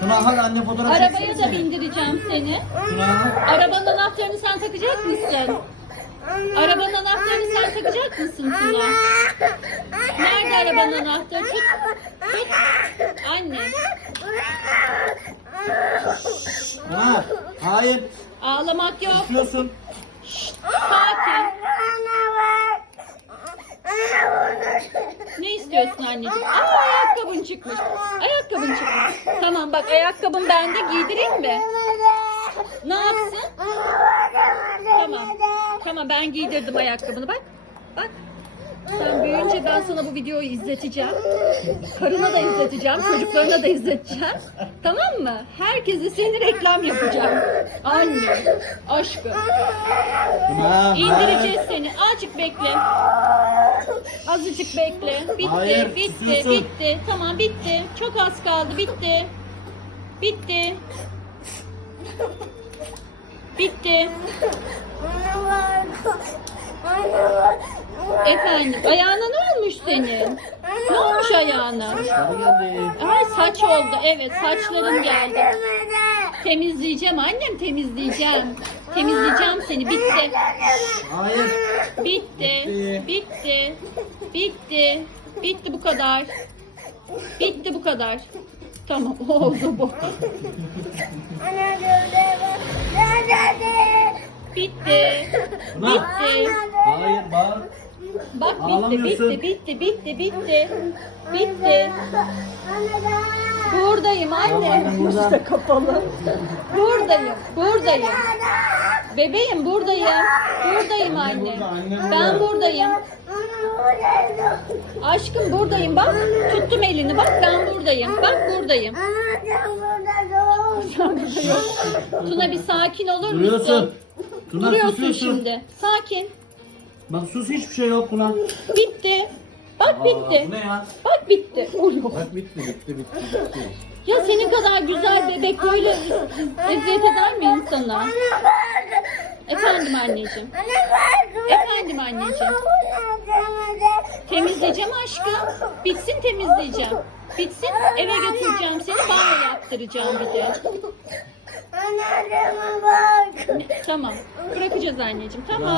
Tuna hadi anne fotoğraf Arabaya da bindireceğim seni. Tuna Arabanın anahtarını sen takacak mısın? Arabanın anahtarını sen takacak mısın Tuna? Nerede arabanın anahtarı? Tut. Tut. Anne. Tuna hayır Ağlamak yok. istiyorsun. Sakin. İstiyorsun anneciğim? Aa ayakkabın çıkmış. Ayakkabın çıkmış. Tamam bak ayakkabın bende giydireyim mi? Ne yapsın? Tamam. Tamam ben giydirdim ayakkabını bak. Bak. Sen büyüyünce ben sana bu videoyu izleteceğim. Karına da izleteceğim, çocuklarına da izleteceğim. Tamam mı? Herkese seni reklam yapacağım. Anne, aşkım. İndireceğiz seni. Azıcık bekle. Azıcık bekle. Bitti, Hayır, bitti, susuyorsun. bitti. Tamam bitti. Çok az kaldı. Bitti. Bitti. Bitti. Efendim, ayağına ne olmuş senin? Ne olmuş ayağına? Geldi. Ay saç oldu. Evet, saçların geldi. Temizleyeceğim annem, temizleyeceğim. Temizleyeceğim seni. Bitti. Hayır. Bitti. Bitti. Bitti. Bitti bu kadar. Bitti bu kadar. Tamam oldu bu. Bitti. Bitti. Bak. Bitti, Ağlamıyorsun. bitti, bitti, bitti, bitti. Bitti. Buradayım anne. annem burada. Buradayım, buradayım. Bebeğim buradayım. Buradayım anne. burada, anne Ben burada. buradayım. Aşkım buradayım bak. Tuttum elini bak ben buradayım. Bak buradayım. Tuna bir sakin olur musun? Duruyorsun. Tuna Duruyorsun susuyorsun. şimdi. Sakin. Bak sus hiçbir şey yok Tuna. Bitti. Bak Aa, bitti. Bu ne ya? Bak bitti. Oluyor. Bak bitti bitti bitti. bitti. Ya senin kadar güzel bebek böyle eziyet eder mi insana? Efendim anneciğim. Efendim anneciğim. Temizleyeceğim aşkım. Bitsin temizleyeceğim. Bitsin eve götüreceğim seni banyo yaptıracağım bir de. Ne- Tamam. Bırakacağız anneciğim. Tamam.